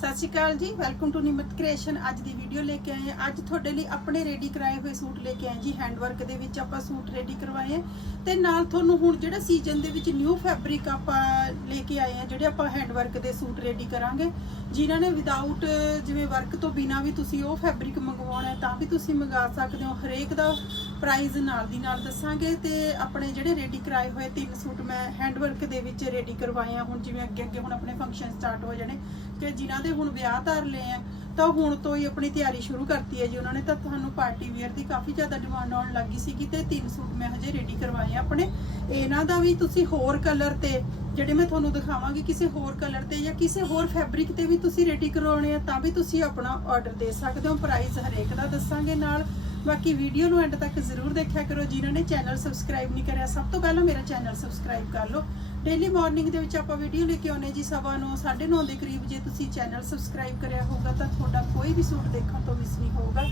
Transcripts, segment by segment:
ਸਤਿ ਸ਼੍ਰੀ ਅਕਾਲ ਜੀ welcome to ਨਿਮਤ creation ਅੱਜ ਦੀ ਵੀਡੀਓ ਲੈ ਕੇ ਆਏ ਹਾਂ। ਅੱਜ ਤੁਹਾਡੇ ਲਈ ਆਪਣੇ ਰੈਡੀ ਕਰਾਏ ਹੋਏ ਸੂਟ ਲੈ ਕੇ ਆਏ ਜੀ। ਹੈਂਡਵਰਕ ਦੇ ਵਿੱਚ ਆਪਾਂ ਸੂਟ ਰੈਡੀ ਕਰਵਾਏ ਆ ਤੇ ਨਾਲ ਤੁਹਾਨੂੰ ਹੁਣ ਜਿਹੜਾ ਸੀਜ਼ਨ ਦੇ ਵਿੱਚ ਨਿਊ ਫੈਬਰਿਕ ਆਪਾਂ ਲੈ ਕੇ ਆਏ ਆ ਜਿਹੜੇ ਆਪਾਂ ਹੈਂਡਵਰਕ ਦੇ ਸੂਟ ਰੈਡੀ ਕਰਾਂਗੇ, ਜਿਨ੍ਹਾਂ ਨੇ ਵਿਦਆਊਟ ਜਿਵੇਂ ਵਰਕ ਤੋਂ ਬਿਨਾ ਵੀ ਤੁਸੀਂ ਉਹ ਫੈਬਰਿਕ ਮੰਗਵਾਉਣਾ ਤਾਂ ਵੀ ਤੁਸੀਂ ਮੰਗਾ ਸਕਦੇ ਹੋ। ਹਰੇਕ ਦਾ ਪ੍ਰਾਈਸ ਨਾਲ ਦੀ ਨਾਲ ਦੱਸਾਂਗੇ ਤੇ ਆਪਣੇ ਜਿਹੜੇ ਰੈਡੀ ਕਰਾਏ ਹੋਏ ਤਿੰਨ ਸੂਟ ਮੈਂ ਹੈਂਡਵਰਕ ਦੇ ਵਿੱਚ ਰੈਡੀ ਕਰਵਾਏ ਆ। ਹੁਣ ਜਿਵੇਂ ਅੱਗੇ ਅੱਗੇ ਹੁਣ ਆਪਣੇ ਫੰਕਸ਼ਨ ਸਟਾਰਟ ਹੋ ਜਾਣੇ ਕਿ ਜਿਨ੍ਹਾਂ ਦੇ ਹੁਣ ਵਿਆਹ ਧਰ ਲਏ ਆ, ਤਾਂ ਹੁਣ ਤੋਂ ਹੀ ਆਪਣੀ ਤਿਆਰੀ ਸ਼ੁਰੂ ਕਰਤੀ ਹੈ ਜੀ। ਉਹਨਾਂ ਨੇ ਤਾਂ ਤੁਹਾਨੂੰ ਪਾਰਟੀ ਵੇਅਰ ਦੀ ਕਾਫੀ ਜ਼ਿਆਦਾ ਡਿਮਾਂਡ ਆਉਣ ਲੱਗੀ ਸੀਗੀ ਤੇ ਤਿੰਨ ਸੂਟ ਮੈਂ ਹਜੇ ਰੈਡੀ ਕਰਵਾਏ ਆ ਆਪਣੇ। ਇਹਨਾਂ ਦਾ ਵੀ ਤੁਸੀਂ ਹੋਰ ਕਲਰ ਤੇ ਜਿਹੜੇ ਮੈਂ ਤੁਹਾਨੂੰ ਦਿਖਾਵਾਂਗੀ, ਕਿਸੇ ਹੋਰ ਕਲਰ ਤੇ ਜਾਂ ਕਿਸੇ ਹੋਰ ਫੈਬਰਿਕ ਤੇ ਵੀ ਤੁਸੀਂ ਰੈਡੀ ਕਰਵਾਉਣੇ ਆ, ਤਾਂ ਵੀ ਤੁਸੀਂ ਆਪਣਾ ਆਰਡਰ ਦੇ ਸਕਦੇ ਹੋ। ਪ੍ਰਾਈਸ ਹਰੇਕ ਦਾ ਦੱਸਾਂਗੇ ਨਾਲ। ਬਾਕੀ ਵੀਡੀਓ ਨੂੰ ਐਂਡ ਤੱਕ ਜ਼ਰੂਰ ਦੇਖਿਆ ਕਰੋ। ਜਿਨ੍ਹਾਂ ਨੇ ਚੈਨਲ ਸਬਸਕ੍ਰਾਈਬ ਨਹੀਂ ਕਰਿਆ, ਸਭ ਤੋਂ ਪਹਿਲਾਂ ਮੇਰਾ ਚੈਨਲ ਸਬਸਕ੍ਰਾਈਬ ਕਰ ਲਓ। ਡੇਲੀ ਮਾਰਨਿੰਗ ਦੇ ਵਿੱਚ ਆਪਾਂ ਵੀਡੀਓ ਲੈ ਕੇ ਆਉਨੇ ਜੀ, ਸਵਾ ਨੂੰ 9:30 ਦੇ ਕਰੀਬ ਜੇ ਤੁਸੀਂ ਚੈਨਲ ਸਬਸਕ੍ਰਾਈਬ ਕਰਿਆ ਹੋਊਗਾ ਤਾਂ ਤੁਹਾਡਾ ਕੋਈ ਵੀ ਸੂਟ ਦੇਖਣ ਤੋਂ ਮਿਸ ਨਹੀਂ ਹੋਊਗਾ।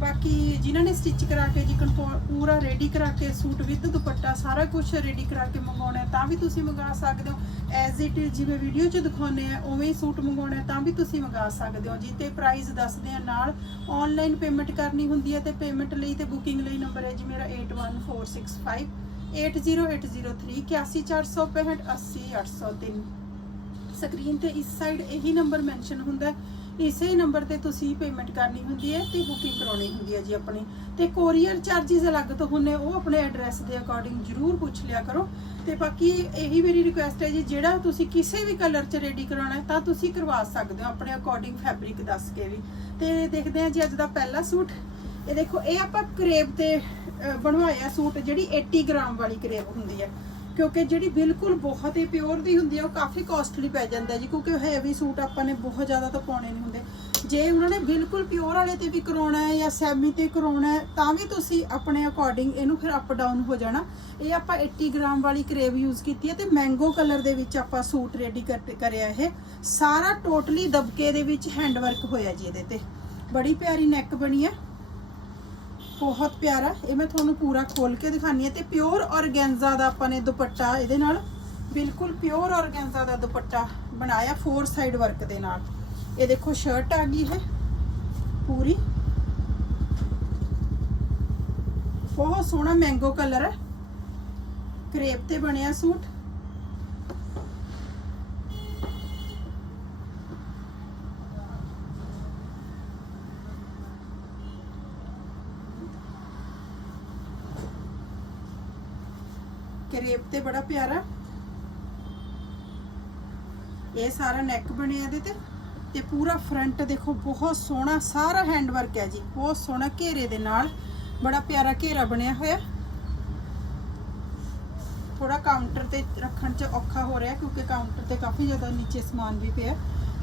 ਬਾਕੀ ਜਿਨ੍ਹਾਂ ਨੇ ਸਟਿਚ ਕਰਾ ਕੇ ਜੀ ਕਨਫਰਮ ਪੂਰਾ ਰੈਡੀ ਕਰਾ ਕੇ ਸੂਟ ਵਿਦ ਦੁਪੱਟਾ ਸਾਰਾ ਕੁਝ ਰੈਡੀ ਕਰਾ ਕੇ ਮੰਗਾਉਣਾ ਤਾਂ ਵੀ ਤੁਸੀਂ ਮੰਗਾ ਸਕਦੇ ਹੋ। ਐਜ਼ ਇਟ ਜਿਵੇਂ ਵੀਡੀਓ 'ਚ ਦਿਖਾਉਂਦੇ ਆ ਉਵੇਂ ਹੀ ਸੂਟ ਮੰਗਾਉਣਾ ਤਾਂ ਵੀ ਤੁਸੀਂ ਮੰਗਾ ਸਕਦੇ ਹੋ ਜੀ। ਤੇ ਪ੍ਰਾਈਸ ਦੱਸਦੇ ਆ ਨਾਲ ਆਨਲਾਈਨ ਪੇਮੈਂਟ ਕਰਨੀ ਹੁੰਦੀ ਹੈ ਤੇ ਪੇਮੈਂਟ ਲਈ ਤੇ ਬੁਕਿੰਗ ਲਈ ਨੰਬਰ ਹੈ ਜੀ ਮੇਰਾ 81465 80803 81465 80803 ਸਕਰੀਨ ਤੇ ਇਸ ਸਾਈਡ ਇਹੀ ਨੰਬਰ ਮੈਂਸ਼ਨ ਹੁੰਦਾ ਹੈ। ਇਸੇ ਨੰਬਰ ਤੇ ਤੁਸੀਂ ਪੇਮੈਂਟ ਕਰਨੀ ਹੁੰਦੀ ਹੈ ਤੇ ਬੁਕਿੰਗ ਕਰਾਉਣੀ ਹੁੰਦੀ ਹੈ ਜੀ ਆਪਣੀ। ਤੇ ਕੋਰੀਅਰ ਚਾਰजेस ਅਲੱਗ ਤੋਂ ਹੁੰਨੇ ਉਹ ਆਪਣੇ ਐਡਰੈਸ ਦੇ ਅਕੋਰਡਿੰਗ ਜਰੂਰ ਪੁੱਛ ਲਿਆ ਕਰੋ। ਤੇ ਬਾਕੀ ਇਹੀ ਮੇਰੀ ਰਿਕੁਐਸਟ ਹੈ ਜੀ, ਜਿਹੜਾ ਤੁਸੀਂ ਕਿਸੇ ਵੀ ਕਲਰ 'ਚ ਰੈਡੀ ਕਰਾਉਣਾ ਤਾਂ ਤੁਸੀਂ ਕਰਵਾ ਸਕਦੇ ਹੋ ਆਪਣੇ ਅਕੋਰਡਿੰਗ ਫੈਬਰਿਕ ਦੱਸ ਕੇ ਵੀ। ਤੇ ਦੇਖਦੇ ਹਾਂ ਜੀ, ਅੱਜ ਦਾ ਪਹਿਲਾ ਸੂਟ। ਇਹ ਦੇਖੋ, ਇਹ ਆਪਾਂ ਕਰੇਬ ਤੇ ਬਣਵਾਇਆ ਸੂਟ, ਜਿਹੜੀ 80 ਗ੍ਰਾਮ ਵਾਲੀ ਕਰੇਬ ਹੁੰਦੀ ਹੈ। ਕਿਉਂਕਿ ਜਿਹੜੀ ਬਿਲਕੁਲ ਬਹੁਤ ਹੀ ਪਿਓਰ ਦੀ ਹੁੰਦੀ ਹੈ ਉਹ ਕਾਫੀ ਕਾਸਟਲੀ ਪੈ ਜਾਂਦਾ ਜੀ, ਕਿਉਂਕਿ ਹੈਵੀ ਸੂਟ ਆਪਾਂ ਨੇ ਬਹੁਤ ਜ਼ਿਆਦਾ ਤਾਂ ਪਾਉਣੇ ਨਹੀਂ ਹੁੰਦੇ। ਜੇ ਉਹਨਾਂ ਨੇ ਬਿਲਕੁਲ ਪਿਓਰ ਵਾਲੇ ਤੇ ਵੀ ਕਰਾਉਣਾ ਹੈ ਜਾਂ ਸੈਮੀ ਤੇ ਕਰਾਉਣਾ ਹੈ, ਤਾਂ ਵੀ ਤੁਸੀਂ ਆਪਣੇ ਅਕੋਰਡਿੰਗ ਇਹਨੂੰ ਫਿਰ ਅਪ ਡਾਊਨ ਹੋ ਜਾਣਾ। ਇਹ ਆਪਾਂ 80 ਗ੍ਰਾਮ ਵਾਲੀ ਕਰੇਵ ਯੂਜ਼ ਕੀਤੀ ਹੈ ਤੇ ਮੈਂਗੋ ਕਲਰ ਦੇ ਵਿੱਚ ਆਪਾਂ ਸੂਟ ਰੈਡੀ ਕਰਿਆ ਇਹ। ਸਾਰਾ ਟੋਟਲੀ ਦਬਕੇ ਦੇ ਵਿੱਚ ਹੈਂਡ ਵਰਕ ਹੋਇਆ ਜੀ ਇਹਦੇ ਤੇ। ਬੜੀ ਪਿਆਰੀ ਨੈਕ ਬਣੀ ਹੈ। ਬਹੁਤ ਪਿਆਰਾ। ਇਹ ਮੈਂ ਤੁਹਾਨੂੰ ਪੂਰਾ ਖੋਲ ਕੇ ਦਿਖਾਨੀ ਹੈ ਤੇ ਪਿਓਰ ਔਰਗੈਂਜ਼ਾ ਦਾ ਆਪਾਂ ਨੇ ਦੁਪੱਟਾ ਇਹਦੇ ਨਾਲ ਬਿਲਕੁਲ ਪਿਓਰ ਔਰਗੈਂਜ਼ਾ ਦਾ ਦੁਪੱਟਾ ਬਣਾਇਆ ਫੋਰ ਸਾਈਡ ਵਰਕ ਦੇ ਨਾਲ। ਇਹ ਦੇਖੋ ਸ਼ਰਟ ਆ ਗਈ ਹੈ ਪੂਰੀ। ਬਹੁਤ ਸੋਹਣਾ ਮੈਂਗੋ ਕਲਰ ਹੈ। ਕਰੇਪ ਤੇ ਬਣਿਆ ਸੂਟ। ਕਰੇਪ ਤੇ ਬੜਾ ਪਿਆਰਾ। ਇਹ ਸਾਰਾ ਨੈਕ ਬਣਿਆ ਇਹਦੇ ਤੇ। ਤੇ ਪੂਰਾ ਫਰੰਟ ਦੇਖੋ, ਬਹੁਤ ਸੋਹਣਾ, ਸਾਰਾ ਹੈਂਡ ਵਰਕ ਹੈ ਜੀ। ਬਹੁਤ ਸੋਹਣਾ ਘੇਰੇ ਦੇ ਨਾਲ ਬੜਾ ਪਿਆਰਾ ਘੇਰਾ ਬਣਿਆ ਹੋਇਆ। ਥੋੜਾ ਕਾਊਂਟਰ ਤੇ ਰੱਖਣ 'ਚ ਔਖਾ ਹੋ ਰਿਹਾ ਕਿਉਂਕਿ ਕਾਊਂਟਰ ਤੇ ਕਾਫੀ ਜ਼ਿਆਦਾ ਨੀਚੇ ਸਮਾਨ ਵੀ ਪਿਆ।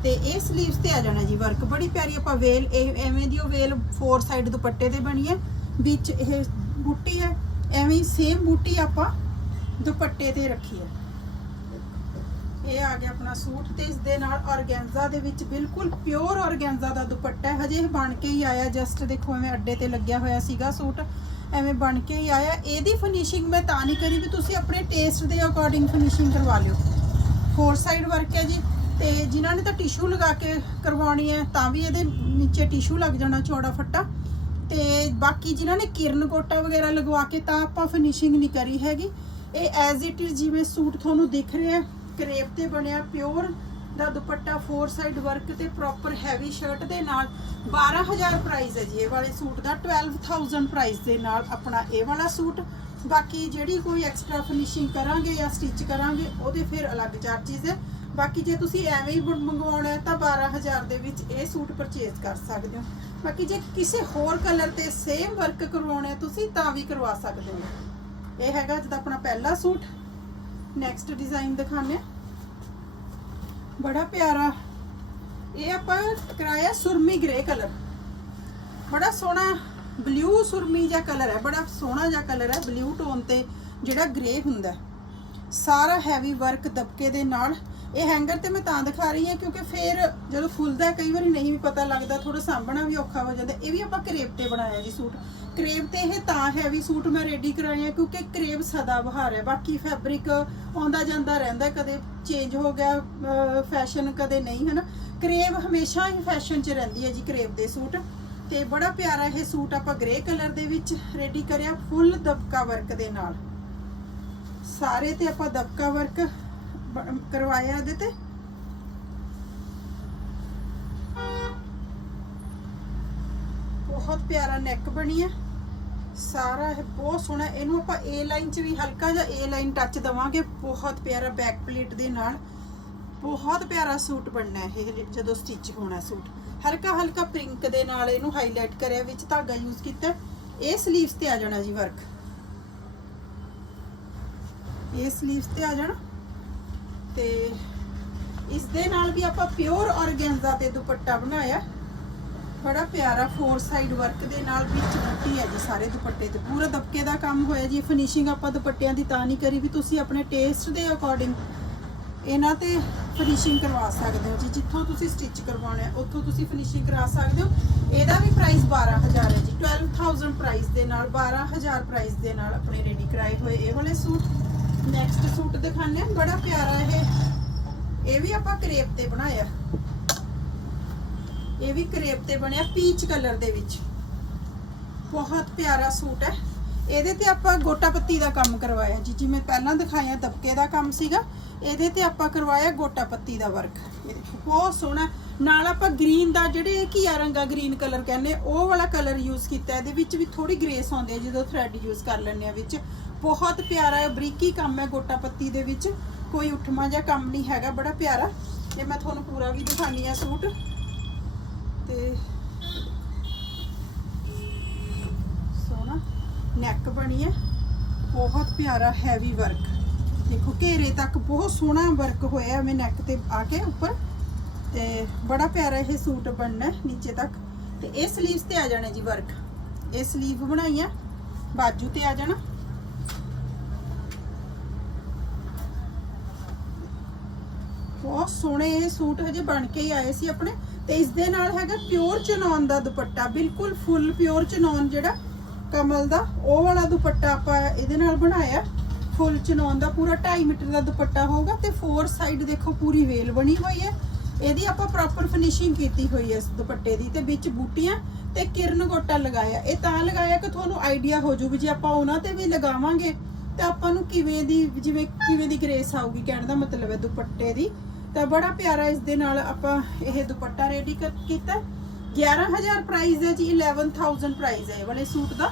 ਤੇ ਇਹ 슬ੀਵਸ ਤੇ ਆ ਜਾਣਾ ਜੀ ਵਰਕ ਬੜੀ ਪਿਆਰੀ ਆਪਾਂ ਵੇਲ, ਇਹ ਐਵੇਂ ਦੀ ਉਹ ਵੇਲ ਫੋਰ ਸਾਈਡ ਦੁਪੱਟੇ ਤੇ ਬਣੀ ਹੈ। ਵਿੱਚ ਇਹ ਬੂਟੀ ਹੈ, ਐਵੇਂ ਸੇਮ ਬੂਟੀ ਆਪਾਂ ਦੁਪੱਟੇ ਤੇ ਰੱਖੀ ਹੈ। ਇਹ ਆ ਗਿਆ ਆਪਣਾ ਸੂਟ ਤੇ ਇਸ ਦੇ ਨਾਲ ਔਰਗੈਂਜ਼ਾ ਦੇ ਵਿੱਚ ਬਿਲਕੁਲ ਪਿਓਰ ਔਰਗੈਂਜ਼ਾ ਦਾ ਦੁਪੱਟਾ ਹੈ। ਹਜੇ ਇਹ ਬਣ ਕੇ ਹੀ ਆਇਆ ਜਸਟ ਦੇਖੋ ਐਵੇਂ ਅੱਡੇ ਤੇ ਲੱਗਿਆ ਹੋਇਆ ਸੀਗਾ ਸੂਟ। ਐਵੇਂ ਬਣ ਕੇ ਹੀ ਆਇਆ। ਇਹਦੀ ਫਿਨਿਸ਼ਿੰਗ ਮੈਂ ਤਾਂ ਨਹੀਂ ਕਰੀ ਵੀ ਤੁਸੀਂ ਆਪਣੇ ਟੇਸਟ ਦੇ ਅਕੋਰਡਿੰਗ ਫਿਨਿਸ਼ਿੰਗ ਕਰਵਾ ਲਿਓ। ਫੋਰ ਸਾਈਡ ਵਰਕ ਹੈ ਜੀ। ਤੇ ਜਿਨ੍ਹਾਂ ਨੇ ਤਾਂ ਟਿਸ਼ੂ ਲਗਾ ਕੇ ਕਰਵਾਉਣੀ ਹੈ, ਤਾਂ ਵੀ ਇਹਦੇ ਨੀਚੇ ਟਿਸ਼ੂ ਲੱਗ ਜਾਣਾ ਚੌੜਾ ਫੱਟਾ। ਤੇ ਬਾਕੀ ਜਿਨ੍ਹਾਂ ਨੇ ਕਿਰਨ ਕੋਟਾ ਵਗੈਰਾ ਲਗਵਾ ਕੇ ਤਾਂ ਆਪਾਂ ਫਿਨਿਸ਼ਿੰਗ ਨਹੀਂ ਕਰੀ ਹੈਗੀ। ਇਹ ਐਜ਼ ਇਟ ਇਜ਼ ਜਿਵੇਂ ਸੂਟ ਤੁਹਾਨੂੰ ਦਿਖ ਰਿਹਾ, ਕਰੇਪ ਤੇ ਬਣਿਆ ਪਿਓਰ ਦਾ ਦੁਪੱਟਾ ਫੋਰ ਸਾਈਡ ਵਰਕ ਤੇ ਪ੍ਰੋਪਰ ਹੈਵੀ ਸ਼ਰਟ ਦੇ ਨਾਲ। 12000 ਪ੍ਰਾਈਸ ਹੈ ਜੀ, ਇਹ ਵਾਲੇ ਸੂਟ ਦਾ 12000 ਪ੍ਰਾਈਸ ਦੇ ਨਾਲ ਆਪਣਾ ਇਹ ਵਾਲਾ ਸੂਟ। ਬਾਕੀ ਜਿਹੜੀ ਕੋਈ ਐਕਸਟਰਾ ਫਿਨਿਸ਼ਿੰਗ ਕਰਾਂਗੇ ਜਾਂ ਸਟਿਚ ਕਰਾਂਗੇ, ਉਹਦੇ ਫਿਰ ਅਲੱਗ ਚਾਰजेस ਹੈ। ਬਾਕੀ ਜੇ ਤੁਸੀਂ ਐਵੇਂ ਹੀ ਮੰਗਵਾਉਣਾ ਹੈ, ਤਾਂ 12000 ਦੇ ਵਿੱਚ ਇਹ ਸੂਟ ਪਰਚੇਜ਼ ਕਰ ਸਕਦੇ ਹੋ। ਬਾਕੀ ਜੇ ਕਿਸੇ ਹੋਰ ਕਲਰ ਤੇ ਸੇਮ ਵਰਕ ਕਰਵਾਉਣਾ ਤੁਸੀਂ, ਤਾਂ ਵੀ ਕਰਵਾ ਸਕਦੇ ਹੋ। ਇਹ ਹੈਗਾ ਜਿਹਦਾ ਆਪਣਾ ਪਹਿਲਾ ਸੂਟ ਨੈਕਸਟ ਡਿਜ਼ਾਈਨ ਦਿਖਾਣੇ ਬੜਾ ਪਿਆਰਾ। ਇਹ ਆਪਾਂ ਕਰਾਇਆ ਸੁਰਮੀ ਗ੍ਰੇ ਕਲਰ ਬੜਾ ਸੋਹਣਾ ਬਲੂ ਸੁਰਮੀ ਜਿਹਾ ਕਲਰ ਹੈ, ਬੜਾ ਸੋਹਣਾ ਜਿਹਾ ਕਲਰ ਹੈ ਬਲੂ ਟੋਨ ਤੇ ਜਿਹੜਾ ਗ੍ਰੇ ਹੁੰਦਾ ਸਾਰਾ ਹੈਵੀ ਵਰਕ ਦਬਕੇ ਦੇ ਨਾਲ ਇਹ ਹੈਂਗਰ ਤੇ ਮੈਂ ਤਾਂ ਦਿਖਾ ਰਹੀ ਹਾਂ ਕਿਉਂਕਿ ਫੇਰ ਜਦੋਂ ਫੁੱਲਦਾ ਕਈ ਵਾਰੀ ਨਹੀਂ ਵੀ ਪਤਾ ਲੱਗਦਾ ਥੋੜਾ ਸਾਂਭਣਾ ਵੀ ਔਖਾ ਹੋ ਜਾਂਦਾ। ਇਹ ਵੀ ਆਪਾਂ ਕਰੇਪ ਤੇ ਬਣਾਇਆ ਜੀ ਸੂਟ। ਕਰੇਪ ਤੇ ਇਹ ਤਾਂ ਹੈਵੀ ਸੂਟ ਮੈਂ ਰੈਡੀ ਕਰਾਇਆ ਕਿਉਂਕਿ ਕਰੇਪ ਸਦਾ ਬਹਾਰ ਹੈ। ਬਾਕੀ ਫੈਬਰਿਕ ਆਉਂਦਾ ਜਾਂਦਾ ਰਹਿੰਦਾ, ਕਦੇ ਚੇਂਜ ਹੋ ਗਿਆ ਫੈਸ਼ਨ ਕਦੇ ਨਹੀਂ, ਹਨਾ? ਕਰੇਵ ਹਮੇਸ਼ਾ ਹੀ ਫੈਸ਼ਨ 'ਚ ਰਹਿੰਦੀ ਹੈ ਜੀ ਕਰੇਵ ਦੇ ਸੂਟ। ਤੇ ਬੜਾ ਪਿਆਰਾ ਇਹ ਸੂਟ ਆਪਾਂ ਗ੍ਰੇ ਕਲਰ ਦੇ ਵਿੱਚ ਰੈਡੀ ਕਰਿਆ ਫੁੱਲ ਦਬਕਾ ਵਰਕ ਦੇ ਨਾਲ। ਸਾਰੇ ਤੇ ਆਪਾਂ ਦਬਕਾ ਵਰਕ ਕਰਵਾਇਆ ਇਹਦੇ ਤੇ? ਬਹੁਤ ਪਿਆਰਾ ਨੈਕ ਬਣੀ ਹੈ ਸਾਰਾ ਇਹ ਬਹੁਤ ਸੋਹਣਾ, ਇਹਨੂੰ ਆਪਾਂ A ਲਾਈਨ 'ਚ ਵੀ ਹਲਕਾ ਜਿਹਾ A ਲਾਈਨ ਟੱਚ ਦਵਾਂਗੇ। ਬਹੁਤ ਪਿਆਰਾ ਬੈਕ ਪਲੇਟ ਦੇ ਨਾਲ। ਬਹੁਤ ਪਿਆਰਾ ਸੂਟ ਬਣਨਾ ਇਹ ਜਦੋਂ ਸਟਿਚ ਹੋਣਾ ਸੂਟ। ਹਲਕਾ ਹਲਕਾ ਪ੍ਰਿੰਕ ਦੇ ਨਾਲ ਇਹਨੂੰ ਹਾਈਲਾਈਟ ਕਰਿਆ, ਵਿੱਚ ਧਾਗਾ ਯੂਜ਼ ਕੀਤਾ। ਇਹ ਸਲੀਵਸ ਤੇ ਆ ਜਾਣਾ ਜੀ ਵਰਕ ਇਹ ਸਲੀਵਸ ਤੇ ਆ ਜਾਣਾ। ਤੇ ਇਸ ਦੇ ਨਾਲ ਵੀ ਆਪਾਂ ਪਿਓਰ ਔਰਗੈਂਜ਼ਾ ਤੇ ਦੁਪੱਟਾ ਬਣਾਇਆ। ਬੜਾ ਪਿਆਰਾ ਫੋਰ ਸਾਈਡ ਵਰਕ ਦੇ ਨਾਲ ਵਿੱਚ ਬੁੱਟੀ ਹੈ ਜੀ ਸਾਰੇ ਦੁਪੱਟੇ ਤੇ। ਪੂਰਾ ਦਬਕੇ ਦਾ ਕੰਮ ਹੋਇਆ ਜੀ ਫਿਨਿਸ਼ਿੰਗ ਆਪਾਂ ਦੁਪੱਟਿਆਂ ਦੀ ਤਾਂ ਨਹੀਂ ਕਰੀ ਵੀ ਤੁਸੀਂ ਆਪਣੇ ਟੇਸਟ ਦੇ ਅਕੋਰਡਿੰਗ ਇਹਨਾਂ ਤੇ ਫਿਨਿਸ਼ਿੰਗ ਕਰਵਾ ਸਕਦੇ ਹੋ ਜੀ। ਜਿੱਥੋਂ ਤੁਸੀਂ ਸਟਿਚ ਕਰਵਾਉਣਾ ਹੈ ਉੱਥੋਂ ਤੁਸੀਂ ਫਿਨਿਸ਼ਿੰਗ ਕਰਾ ਸਕਦੇ ਹੋ। ਇਹਦਾ ਵੀ ਪ੍ਰਾਈਸ 12000 ਹੈ ਜੀ। 12000 ਪ੍ਰਾਈਸ ਦੇ ਨਾਲ 12000 ਪ੍ਰਾਈਸ ਦੇ ਨਾਲ ਆਪਣੇ ਰੈਡੀ ਕਰਾਏ ਹੋਏ ਇਹ ਵਾਲੇ ਸੂਟ। ਨੈਕਸਟ ਸੂਟ ਦਿਖਾਣੇ ਆ ਬੜਾ ਪਿਆਰਾ ਇਹ। ਇਹ ਵੀ ਆਪਾਂ ਕਰੇਪ ਤੇ ਬਣਾਇਆ। ਇਹ ਵੀ ਕਰੇਪ ਤੇ ਬਣਿਆ ਪੀਚ ਕਲਰ ਦੇ ਵਿੱਚ। ਬਹੁਤ ਪਿਆਰਾ ਸੂਟ ਹੈ। ਇਹਦੇ ਤੇ ਆਪਾਂ ਗੋਟਾ ਪੱਤੀ ਦਾ ਕੰਮ ਕਰਵਾਇਆ ਜੀ। ਜਿਵੇਂ ਪਹਿਲਾਂ ਦਿਖਾਇਆ ਤਬਕੇ ਦਾ ਕੰਮ ਸੀਗਾ, ਇਹਦੇ ਤੇ ਆਪਾਂ ਕਰਵਾਇਆ ਗੋਟਾ ਪੱਤੀ ਦਾ ਵਰਕ। ਬਹੁਤ ਸੋਹਣਾ। ਨਾਲ ਆਪਾਂ ਗ੍ਰੀਨ ਦਾ ਜਿਹੜੇ ਘੀਆ ਰੰਗਾ ਗ੍ਰੀਨ ਕਲਰ ਕਹਿੰਦੇ, ਉਹ ਵਾਲਾ ਕਲਰ ਯੂਜ਼ ਕੀਤਾ। ਇਹਦੇ ਵਿੱਚ ਵੀ ਥੋੜੀ ਗ੍ਰੇਸ ਆਉਂਦੀ ਹੈ ਜਦੋਂ ਥ੍ਰੈਡ ਯੂਜ਼ ਕਰ ਲੈਂਦੇ ਆ ਵਿੱਚ। ਬਹੁਤ ਪਿਆਰਾ ਹੈ, ਬਰੀਕੀ ਕੰਮ ਹੈ ਗੋਟਾ ਪੱਤੀ ਦੇ ਵਿੱਚ। ਕੋਈ ਉਠਮਾ ਜਿਹਾ ਕੰਮ ਨਹੀਂ ਹੈਗਾ, ਬੜਾ ਪਿਆਰਾ। ਇਹ ਮੈਂ ਤੁਹਾਨੂੰ ਪੂਰਾ ਵੀ ਦਿਖਾਣੀ ਆ ਸੂਟ। ਤੇ ਸੋਹਣਾ ਨੈਕ ਬਣੀ ਹੈ। ਬਹੁਤ ਪਿਆਰਾ ਹੈਵੀ ਵਰਕ ਦੇਖੋ, ਘੇਰੇ ਤੱਕ ਬਹੁਤ ਸੋਹਣਾ ਵਰਕ ਹੋਇਆ ਮੈਂ ਨੈਕ ਤੇ ਆ ਕੇ ਉੱਪਰ। ਤੇ ਬੜਾ ਪਿਆਰਾ ਇਹ ਸੂਟ ਬਣਨਾ ਨੀਚੇ ਤੱਕ। ਤੇ ਇਹ ਸਲੀਵਸ ਤੇ ਆ ਜਾਣਾ ਜੀ ਵਰਕ ਇਹ ਸਲੀਵ ਬਣਾਈ ਆ, ਬਾਜੂ ਤੇ ਆ ਜਾਣਾ। ਬਹੁਤ ਸੋਹਣੇ ਇਹ ਸੂਟ ਹਜੇ ਬਣ ਕੇ ਹੀ ਆਏ ਸੀ ਆਪਣੇ ਤੇ ਇਸ ਦੇ ਨਾਲ ਹੈਗਾ ਪਿਓਰ ਚਨੌਨ ਦਾ ਦੁਪੱਟਾ, ਬਿਲਕੁਲ ਫੁੱਲ ਪਿਓਰ ਚਨੌਨ ਜਿਹੜਾ ਕਮਲ ਦਾ, ਉਹ ਵਾਲਾ ਦੁਪੱਟਾ ਆਪਾਂ ਇਹਦੇ ਨਾਲ ਬਣਾਇਆ। ਫੁੱਲ ਚਨੌਨ ਦਾ ਪੂਰਾ 2.5 ਮੀਟਰ ਦਾ ਦੁਪੱਟਾ ਹੋਊਗਾ ਤੇ ਫੋਰ ਸਾਈਡ ਦੇਖੋ ਪੂਰੀ ਵੇਲ ਬਣੀ ਹੋਈ ਹੈ। ਇਹਦੀ ਆਪਾਂ ਪ੍ਰੋਪਰ ਫਿਨਿਸ਼ਿੰਗ ਕੀਤੀ ਹੋਈ ਹੈ ਇਸ ਦੁਪੱਟੇ ਦੀ ਤੇ ਵਿੱਚ ਬੂਟੀਆਂ ਤੇ ਕਿਰਨ ਗੋਟਾ ਲਗਾਇਆ। ਇਹ ਤਾਂ ਲਗਾਇਆ ਕਿ ਤੁਹਾਨੂੰ ਆਈਡੀਆ ਹੋ ਜੂ ਵੀ ਜੇ ਆਪਾਂ ਉਹਨਾਂ ਤੇ ਵੀ ਲਗਾਵਾਂਗੇ ਤਾਂ ਆਪਾਂ ਨੂੰ ਕਿਵੇਂ ਦੀ, ਜਿਵੇਂ ਕਿਵੇਂ ਦੀ ਗ੍ਰੇਸ ਆਊਗੀ, ਕਹਿਣ ਦਾ ਮਤਲਬ ਹੈ ਦੁਪੱਟੇ ਦੀ। ਤਾਂ ਬੜਾ ਪਿਆਰਾ ਇਸ ਦੇ ਨਾਲ ਆਪਾਂ ਇਹ ਦੁਪੱਟਾ ਰੈਡੀ ਕੀਤਾ। 11000 ਪ੍ਰਾਈਸ ਹੈ ਜੀ 11000 ਪ੍ਰਾਈਸ ਹੈ ਇਹ ਵਾਲੇ ਸੂਟ ਦਾ।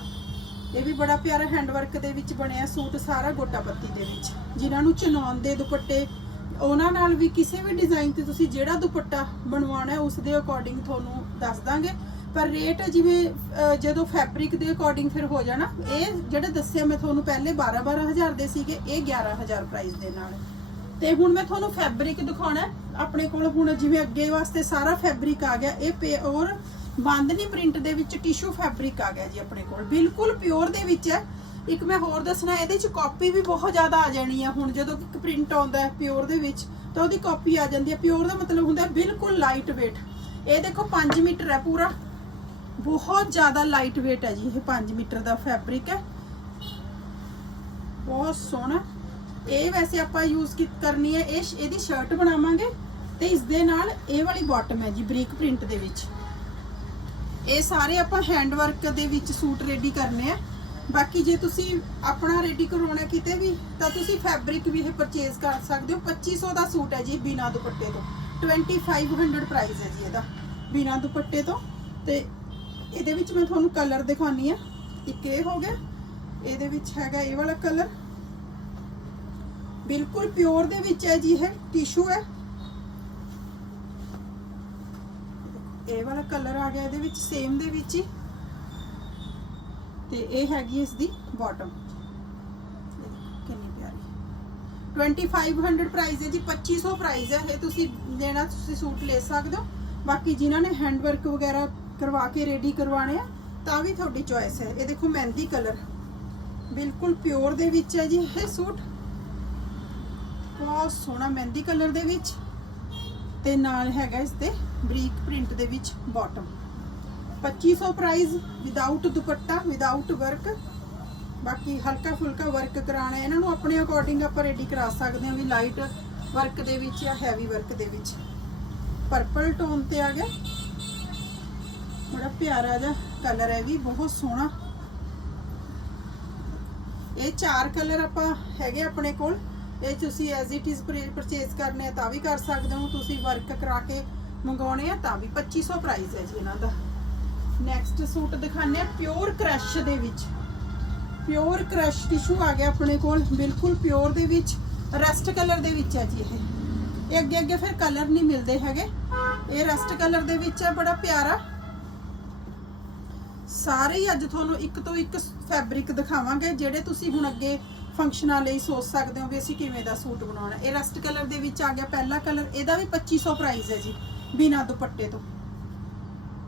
ਇਹ ਵੀ ਬੜਾ ਪਿਆਰਾ ਹੈਂਡਵਰਕ ਦੇ ਵਿੱਚ ਬਣਿਆ ਸੂਟ ਸਾਰਾ ਗੋਟਾ ਪੱਤੀ ਦੇ ਵਿੱਚ। ਜਿਨ੍ਹਾਂ ਨੂੰ ਚਨੌਨ ਦੇ ਦੁਪੱਟੇ, ਉਹਨਾਂ ਨਾਲ ਵੀ ਕਿਸੇ ਵੀ ਡਿਜ਼ਾਈਨ ਤੇ ਤੁਸੀਂ ਜਿਹੜਾ ਦੁਪੱਟਾ ਬਣਵਾਉਣਾ ਹੈ, ਉਸ ਦੇ ਅਕੋਰਡਿੰਗ ਤੁਹਾਨੂੰ ਦੱਸ ਦਾਂਗੇ। ਪਰ ਰੇਟ ਜਿਵੇਂ ਜਦੋਂ ਫੈਬਰਿਕ ਦੇ ਅਕੋਰਡਿੰਗ ਫਿਰ ਹੋ ਜਾਣਾ, ਇਹ ਜਿਹੜੇ ਦੱਸਿਆ ਮੈਂ ਤੁਹਾਨੂੰ ਪਹਿਲੇ 12 12000 ਦੇ ਸੀਗੇ, ਇਹ 11000 ਪ੍ਰਾਈਸ ਦੇ ਨਾਲ। ਤੇ ਹੁਣ ਮੈਂ ਤੁਹਾਨੂੰ ਫੈਬਰਿਕ ਦਿਖਾਉਣਾ ਆਪਣੇ ਕੋਲ ਹੁਣ ਜਿਵੇਂ ਅੱਗੇ ਵਾਸਤੇ ਸਾਰਾ ਫੈਬਰਿਕ ਆ ਗਿਆ, ਇਹ ਪਿਓਰ ਬਾਂਦਨੀ ਪ੍ਰਿੰਟ ਦੇ ਵਿੱਚ ਟਿਸ਼ੂ ਫੈਬਰਿਕ ਆ ਗਿਆ ਜੀ ਆਪਣੇ ਕੋਲ। ਬਿਲਕੁਲ ਪਿਓਰ ਦੇ ਵਿੱਚ ਹੈ। ਇੱਕ ਮੈਂ ਹੋਰ ਦੱਸਣਾ, ਇਹਦੇ ਚ ਕਾਪੀ ਵੀ ਬਹੁਤ ਜ਼ਿਆਦਾ ਆ ਜਾਣੀ ਆ। ਹੁਣ ਜਦੋਂ ਇੱਕ ਪ੍ਰਿੰਟ ਆਉਂਦਾ ਹੈ ਪਿਓਰ ਦੇ ਵਿੱਚ, ਤਾਂ ਉਹਦੀ ਕਾਪੀ ਆ ਜਾਂਦੀ ਹੈ। ਪਿਓਰ ਦਾ ਮਤਲਬ ਹੁੰਦਾ ਬਿਲਕੁਲ ਲਾਈਟ weight ਇਹ ਦੇਖੋ 5 ਮੀਟਰ ਹੈ ਪੂਰਾ। ਬਹੁਤ ਜ਼ਿਆਦਾ ਲਾਈਟ weight ਹੈ ਜੀ ਇਹ 5 ਮੀਟਰ ਦਾ ਫੈਬਰਿਕ ਹੈ। ਬਹੁਤ ਸੋਹਣਾ। ਇਹ ਵੈਸੇ ਆਪਾਂ ਯੂਜ਼ ਕੀ ਕਰਨੀ ਹੈ, ਇਹ ਇਹਦੀ ਸ਼ਰਟ ਬਣਾਵਾਂਗੇ ਤੇ ਇਸ ਦੇ ਨਾਲ ਇਹ ਵਾਲੀ ਬਾਟਮ ਹੈ ਜੀ ਬਰੀਕ ਪ੍ਰਿੰਟ ਦੇ ਵਿੱਚ। ਇਹ ਸਾਰੇ ਆਪਾਂ ਹੈਂਡ ਵਰਕ ਦੇ ਵਿੱਚ ਸੂਟ ਰੈਡੀ ਕਰਨੇ ਆ। ਬਾਕੀ ਜੇ ਤੁਸੀਂ ਆਪਣਾ ਰੈਡੀ ਕਰਵਾਉਣਾ ਕਿਤੇ ਵੀ, ਤਾਂ ਤੁਸੀਂ ਫੈਬਰਿਕ ਵੀ ਇਹ ਪਰਚੇਜ਼ ਕਰ ਸਕਦੇ ਹੋ। 2500 ਦਾ ਸੂਟ ਹੈ ਜੀ ਬਿਨਾ ਦੁਪੱਟੇ ਤੋਂ। 2500 ਪ੍ਰਾਈਸ ਹੈ ਜੀ ਇਹਦਾ, ਬਿਨਾ ਦੁਪੱਟੇ ਤੋਂ। ਤੇ ਇਹਦੇ ਵਿੱਚ ਮੈਂ ਤੁਹਾਨੂੰ ਕਲਰ ਦਿਖਾਉਣੀ ਆ। ਇੱਕ ਇਹ ਹੋ ਗਿਆ, ਇਹਦੇ ਵਿੱਚ ਹੈਗਾ ਇਹ ਵਾਲਾ ਕਲਰ ਬਿਲਕੁਲ ਪਿਓਰ ਦੇ ਵਿੱਚ ਹੈ ਜੀ, ਇਹ ਟਿਸ਼ੂ ਹੈ। ਇਹ ਵਾਲਾ ਕਲਰ ਆ ਗਿਆ ਇਹਦੇ ਵਿੱਚ ਸੇਮ ਦੇ ਵਿੱਚ ਹੀ। ਤੇ ਇਹ ਹੈਗੀ ਇਸ ਦੀ ਬਾਟਮ ਕਿੰਨੀ ਪਿਆਰੀ। 2500 ਪ੍ਰਾਈਸ ਹੈ ਜੀ 2500 ਪ੍ਰਾਈਸ ਹੈ। ਇਹ ਤੁਸੀਂ ਦੇਣਾ ਤੁਸੀਂ ਸੂਟ ਲੈ ਸਕਦੇ ਹੋ। ਬਾਕੀ ਜਿਨ੍ਹਾਂ ਨੇ ਹੈਂਡ ਵਰਕ ਵਗੈਰਾ ਕਰਵਾ ਕੇ ਰੈਡੀ ਕਰਵਾਣੇ ਆ, ਤਾਂ ਵੀ ਤੁਹਾਡੀ ਚੋਇਸ ਹੈ। ਇਹ ਦੇਖੋ ਮਹਿੰਦੀ ਕਲਰ ਬਿਲਕੁਲ ਪਿਓਰ ਦੇ ਵਿੱਚ ਹੈ ਜੀ ਇਹ ਸੂਟ। ਬਹੁਤ ਸੋਹਣਾ ਮਹਿੰਦੀ ਕਲਰ ਦੇ ਵਿੱਚ ਤੇ ਨਾਲ ਹੈਗਾ ਇਸ ਤੇ ਬਰੀਕ ਪ੍ਰਿੰਟ ਦੇ ਵਿੱਚ bottom 2500 price without dupatta without work ਬਾਕੀ ਹਲਕਾ ਫੁਲਕਾ ਵਰਕ ਕਰਾਣਾ ਇਹਨਾਂ ਨੂੰ ਆਪਣੇ ਅਕੋਰਡਿੰਗ ਆਪਾਂ ਰੈਡੀ ਕਰਾ ਸਕਦੇ ਹਾਂ ਵੀ ਲਾਈਟ ਵਰਕ ਦੇ ਵਿੱਚ ਜਾਂ ਹੈਵੀ ਵਰਕ ਦੇ ਵਿੱਚ। ਪਰਪਲ ਟੋਨ ਤੇ ਆ ਗਿਆ। ਬੜਾ ਪਿਆਰਾ ਜਿਹਾ ਕਲਰ ਹੈ ਵੀ, ਬਹੁਤ ਸੋਹਣਾ। ਇਹ ਚਾਰ ਕਲਰ ਆਪਾਂ ਹੈਗੇ ਆਪਣੇ ਕੋਲ। ਇਹ ਤੁਸੀਂ ਐਜ਼ ਇਟ ਇਜ਼ ਪਰਚੇਸ ਕਰਨੇ ਆ ਤਾਂ ਵੀ ਕਰ ਸਕਦੇ ਹੋ। ਤੁਸੀਂ ਵਰਕ ਕਰਾ ਕੇ ਮੰਗਾਉਣੇ ਆ ਤਾਂ ਵੀ 2500 ਪ੍ਰਾਈਸ ਹੈ ਜੀ ਇਹਨਾਂ ਦਾ। ਨੈਕਸਟ ਸੂਟ ਦਿਖਾਣੇ ਆ ਪਿਓਰ ਕ੍ਰਸ਼ ਦੇ ਵਿੱਚ। ਪਿਓਰ ਕ੍ਰਸ਼ ਟਿਸ਼ੂ ਆ ਗਿਆ ਆਪਣੇ ਕੋਲ, ਬਿਲਕੁਲ ਪਿਓਰ ਦੇ ਵਿੱਚ। ਰਸਟ ਕਲਰ ਦੇ ਵਿੱਚ ਹੈ ਜੀ ਇਹ। ਇਹ ਅੱਗੇ ਅੱਗੇ ਫਿਰ ਕਲਰ ਨਹੀਂ ਮਿਲਦੇ ਹੈਗੇ। ਇਹ ਰਸਟ ਕਲਰ ਦੇ ਵਿੱਚ ਹੈ, ਬੜਾ ਪਿਆਰਾ। ਸਾਰੇ ਹੀ ਅੱਜ ਤੁਹਾਨੂੰ ਇੱਕ ਤੋਂ ਇੱਕ ਫੈਬਰਿਕ ਦਿਖਾਵਾਂਗੇ, ਜਿਹੜੇ ਤੁਸੀਂ ਹੁਣ ਅੱਗੇ ਫੰਕਸ਼ਨਾਂ ਲਈ ਸੋਚ ਸਕਦੇ ਹੋ ਵੀ ਅਸੀਂ ਕਿਵੇਂ ਦਾ ਸੂਟ ਬਣਾਉਣਾ। ਇਹ ਰਸਟ ਕਲਰ ਦੇ ਵਿੱਚ ਆ ਗਿਆ ਪਹਿਲਾ ਕਲਰ ਇਹਦਾ ਵੀ 2500 ਪ੍ਰਾਈਸ ਹੈ ਜੀ, ਬਿਨਾ ਦੁਪੱਟੇ ਤੋਂ।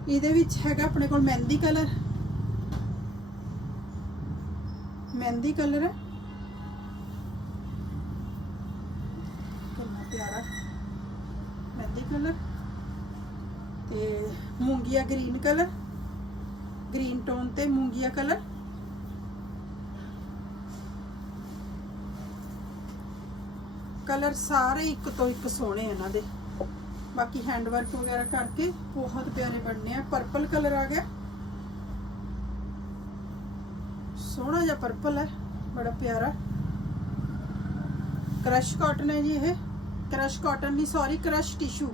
ਇਹਦੇ ਵਿੱਚ ਹੈਗਾ ਆਪਣੇ ਕੋਲ ਮਹਿੰਦੀ ਕਲਰ ਮਹਿੰਦੀ ਕਲਰ ਹੈ। ਕਿੰਨਾ ਪਿਆਰਾ। ਮਹਿੰਦੀ ਕਲਰ ਤੇ ਮੂੰਗੀਆ ਗ੍ਰੀਨ ਕਲਰ ਗ੍ਰੀਨ ਟੋਨ ਤੇ ਮੂੰਗੀਆ ਕਲਰ ਕਲਰ ਸਾਰੇ ਇੱਕ ਤੋਂ ਇੱਕ ਸੋਹਣੇ ਇਹਨਾਂ ਦੇ। ਬਾਕੀ ਹੈਂਡ ਵਰਕ ਵਗੈਰਾ ਕਰਕੇ ਬਹੁਤ ਪਿਆਰੇ ਬਣਨੇ ਆ। ਪਰਪਲ ਕਲਰ ਆ ਗਿਆ। ਸੋਹਣਾ ਜਿਹਾ ਪਰਪਲ ਹੈ, ਬੜਾ ਪਿਆਰਾ। ਕ੍ਰਸ਼ ਕਾਟਨ ਹੈ ਜੀ ਇਹ। ਕ੍ਰਸ਼ ਕਾਟਨ ਨਹੀਂ ਸੌਰੀ ਕ੍ਰਸ਼ ਟਿਸ਼ੂ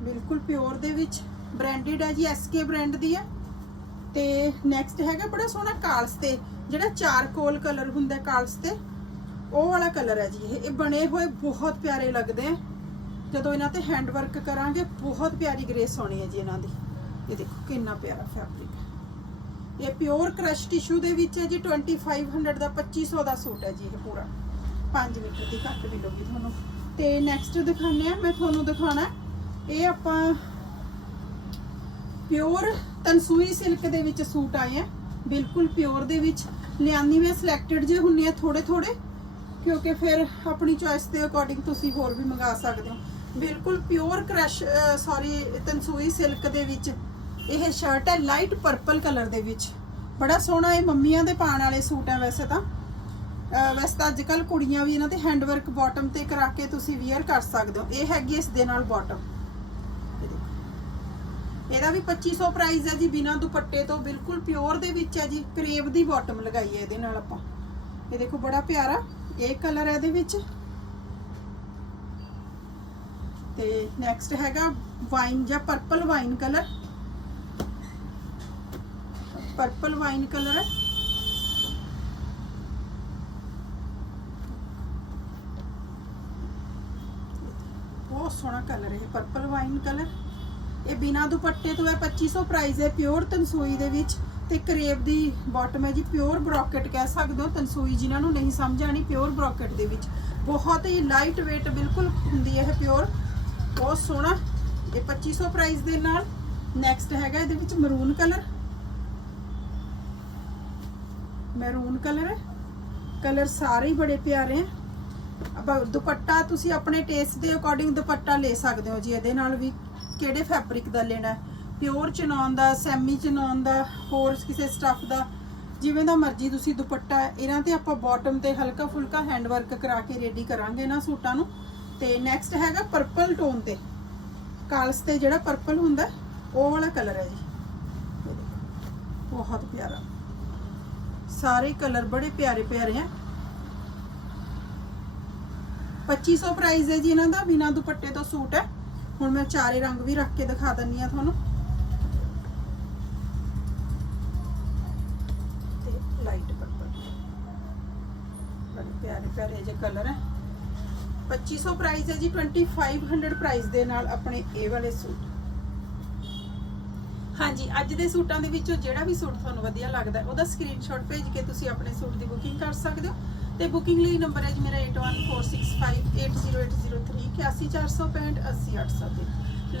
ਬਿਲਕੁਲ ਪਿਓਰ ਦੇ ਵਿੱਚ। ਬ੍ਰਾਂਡਡ ਹੈ ਜੀ ਐਸਕੇ ਬ੍ਰਾਂਡ ਦੀ ਹੈ। ਤੇ ਨੈਕਸਟ ਹੈਗਾ ਬੜਾ ਸੋਹਣਾ ਕਾਲਸ ਤੇ। ਜਿਹੜਾ ਚਾਰਕੋਲ ਕਲਰ ਹੁੰਦਾ ਕਾਲਸ ਤੇ। ਉਹ ਵਾਲਾ ਕਲਰ ਹੈ ਜੀ ਇਹ। ਇਹ ਬਣੇ ਹੋਏ ਬਹੁਤ ਪਿਆਰੇ ਲੱਗਦੇ ਆ। ਜਦੋਂ ਇਹਨਾਂ ਤੇ ਹੈਂਡ ਵਰਕ ਕਰਾਂਗੇ, ਬਹੁਤ ਪਿਆਰੀ ਗ੍ਰੇਸ ਹੋਣੀ ਹੈ ਜੀ ਇਹਨਾਂ ਦੀ। ਇਹ ਦੇਖੋ ਕਿੰਨਾ ਪਿਆਰਾ ਫੈਬਰਿਕ ਹੈ। ਇਹ ਪਿਓਰ ਕ੍ਰਸ਼ ਟਿਸ਼ੂ ਦੇ ਵਿੱਚ ਹੈ ਜੀ 2500 ਦਾ 2500 ਦਾ ਸੂਟ ਹੈ ਜੀ ਇਹ ਪੂਰਾ। 5 ਮੀਟਰ ਦੀ ਘੱਟ ਮਿਲੂਗੀ ਤੁਹਾਨੂੰ। ਤੇ ਨੈਕਸਟ ਦਿਖਾਉਂਦੇ ਆ ਮੈਂ ਤੁਹਾਨੂੰ ਦਿਖਾਣਾ ਇਹ ਆਪਾਂ ਪਿਓਰ ਤਨਸੂਈ ਸਿਲਕ ਦੇ ਵਿੱਚ ਸੂਟ ਆਏ ਆ। ਬਿਲਕੁਲ ਪਿਓਰ ਦੇ ਵਿੱਚ। ਲਿਆਂਦੀ ਮੈਂ ਸਿਲੈਕਟਡ ਜੇ ਹੁੰਨੇ ਆ ਥੋੜੇ ਥੋੜੇ ਕਿਉਂਕਿ ਫਿਰ ਆਪਣੀ ਚੋਇਸ ਦੇ ਅਕੋਰਡਿੰਗ ਤੁਸੀਂ ਹੋਰ ਵੀ ਮੰਗਾ ਸਕਦੇ ਹੋ। ਬਿਲਕੁਲ pure crush sorry Tanchoi silk ਦੇ ਵਿੱਚ। ਇਹ ਸ਼ਰਟ ਹੈ ਲਾਈਟ ਪਰਪਲ ਕਲਰ ਦੇ ਵਿੱਚ। ਬੜਾ ਸੋਹਣਾ ਇਹ ਮੰਮੀਆਂ ਦੇ ਪਾਣ ਵਾਲੇ ਸੂਟ ਹੈ ਵੈਸੇ ਤਾਂ। ਵੈਸੇ ਤਾਂ ਅੱਜ ਕੱਲ ਕੁੜੀਆਂ ਵੀ ਇਹਨਾਂ ਤੇ ਹੈਂਡਵਰਕ ਬਾਟਮ ਤੇ ਕਰਾ ਕੇ ਤੁਸੀਂ ਵੇਅਰ ਕਰ ਸਕਦੇ ਹੋ। ਇਹ ਹੈਗੀ ਇਸ ਦੇ ਨਾਲ ਬਾਟਮ ਇਹਦਾ ਵੀ 2500 ਪ੍ਰਾਈਸ ਹੈ ਜੀ, ਬਿਨਾ ਦੁਪੱਟੇ ਤੋਂ। ਬਿਲਕੁਲ ਪਿਓਰ ਦੇ ਵਿੱਚ ਹੈ ਜੀ। ਕਰੇਵ ਦੀ ਬਾਟਮ ਲਗਾਈ ਹੈ ਇਹਦੇ ਨਾਲ ਆਪਾਂ। ਇਹ ਦੇਖੋ ਬੜਾ ਪਿਆਰਾ। ਇਹ ਕਲਰ ਹੈ ਇਹਦੇ ਵਿੱਚ। ਤੇ ਨੈਕਸਟ ਹੈਗਾ ਵਾਈਨ ਜਾਂ purple wine colour purple wine colour ਹੈ ਬਹੁਤ ਸੋਹਣਾ ਕਲਰ ਹੈ ਪਰਪਲ ਵਾਈਨ ਕਲਰ ਇਹ ਬਿਨਾ ਦੁਪੱਟੇ ਤੋਂ ਹੈ 2500 ਪ੍ਰਾਈਸ ਹੈ ਪਿਓਰ ਤਨਸੂਈ ਦੇ ਵਿੱਚ। ਤੇ ਕਰੇਬ ਦੀ ਬਾਟਮ ਹੈ ਜੀ ਪਿਓਰ ਬ੍ਰੋਕਟ ਕਹਿ ਸਕਦੇ ਹੋ, ਤਨਸੂਈ ਜਿਨ੍ਹਾਂ ਨੂੰ ਨਹੀਂ ਸਮਝ ਆਣੀ ਪਿਓਰ ਬ੍ਰੋਕਟ ਦੇ ਵਿੱਚ। ਬਹੁਤ ਹੀ ਲਾਈਟ weight ਬਿਲਕੁਲ ਹੁੰਦੀ ਹੈ ਇਹ ਪਿਓਰ ਬਹੁਤ ਸੋਹਣਾ। ਇਹ 2500 ਪ੍ਰਾਈਸ ਦੇ ਨਾਲ। ਨੈਕਸਟ ਹੈਗਾ ਇਹਦੇ ਵਿੱਚ ਮਰੂਨ ਕਲਰ ਮੈਰੂਨ ਕਲਰ ਹੈ। ਕਲਰ ਸਾਰੇ ਹੀ ਬੜੇ ਪਿਆਰੇ ਹੈ। ਆਪਾਂ ਦੁਪੱਟਾ ਤੁਸੀਂ ਆਪਣੇ ਟੇਸਟ ਦੇ ਅਕੋਰਡਿੰਗ ਦੁਪੱਟਾ ਲੈ ਸਕਦੇ ਹੋ ਜੀ, ਇਹਦੇ ਨਾਲ ਵੀ ਕਿਹੜੇ ਫੈਬਰਿਕ ਦਾ ਲੈਣਾ ਪਿਓਰ ਚਨੌਨ ਦਾ, ਸੈਮੀ ਚਨੌਨ ਦਾ, ਹੋਰ ਕਿਸੇ ਸਟਫ ਦਾ, ਜਿਵੇਂ ਦਾ ਮਰਜ਼ੀ ਤੁਸੀਂ ਦੁਪੱਟਾ, ਇਹਨਾਂ ਤੇ ਆਪਾਂ ਬਾਟਮ ਤੇ ਹਲਕਾ ਫੁਲਕਾ ਹੈਂਡ ਵਰਕ ਕਰਾ ਕੇ ਰੈਡੀ ਕਰਾਂਗੇ ਇਹਨਾਂ ਸੂਟਾਂ ਨੂੰ। ਤੇ ਨੈਕਸਟ ਹੈਗਾ ਪਰਪਲ ਟੋਨ ਤੇ। ਕਾਲਸ ਤੇ ਜਿਹੜਾ ਪਰਪਲ ਹੁੰਦਾ, ਉਹ ਵਾਲਾ ਕਲਰ ਹੈ ਜੀ। ਬਹੁਤ ਪਿਆਰਾ। ਸਾਰੇ ਕਲਰ ਬੜੇ ਪਿਆਰੇ ਪਿਆਰੇ ਆ। 2500 ਪ੍ਰਾਈਸ ਹੈ ਜੀ ਇਹਨਾਂ ਦਾ, ਬਿਨਾ ਦੁਪੱਟੇ ਤੋਂ ਸੂਟ ਹੈ। ਹੁਣ ਮੈਂ ਚਾਰੇ ਰੰਗ ਵੀ ਰੱਖ ਕੇ ਦਿਖਾ ਦਿੰਨੀ ਆ ਤੁਹਾਨੂੰ ਤੇ ਲਾਈਟ ਪਰਪਲ ਬੜੇ ਪਿਆਰੇ ਪਿਆਰੇ ਜਿਹੇ ਕਲਰ ਹੈ। 2500 ਪ੍ਰਾਈਸ ਹੈ ਜੀ 2500 ਪ੍ਰਾਈਸ ਦੇ ਨਾਲ ਆਪਣੇ ਇਹ ਵਾਲੇ ਸੂਟ। ਹਾਂਜੀ, ਅੱਜ ਦੇ ਸੂਟਾਂ ਦੇ ਵਿੱਚੋਂ ਜਿਹੜਾ ਵੀ ਸੂਟ ਤੁਹਾਨੂੰ ਵਧੀਆ ਲੱਗਦਾ ਉਹਦਾ ਸਕਰੀਨਸ਼ਾਟ ਭੇਜ ਕੇ ਤੁਸੀਂ ਆਪਣੇ ਸੂਟ ਦੀ ਬੁਕਿੰਗ ਕਰ ਸਕਦੇ ਹੋ। ਤੇ ਬੁਕਿੰਗ ਲਈ ਨੰਬਰ ਹੈ ਜੀ ਮੇਰਾ 8146580803 81465 80803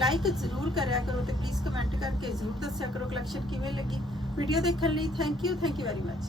ਲਾਈਕ ਜ਼ਰੂਰ ਕਰਿਆ ਕਰੋ ਤੇ ਪਲੀਜ਼ ਕਮੈਂਟ ਕਰਕੇ ਜ਼ਰੂਰ ਦੱਸਿਆ ਕਰੋ ਕਲੈਕਸ਼ਨ ਕਿਵੇਂ ਲੱਗੀ। ਵੀਡੀਓ ਦੇਖਣ ਲਈ thank you thank you very much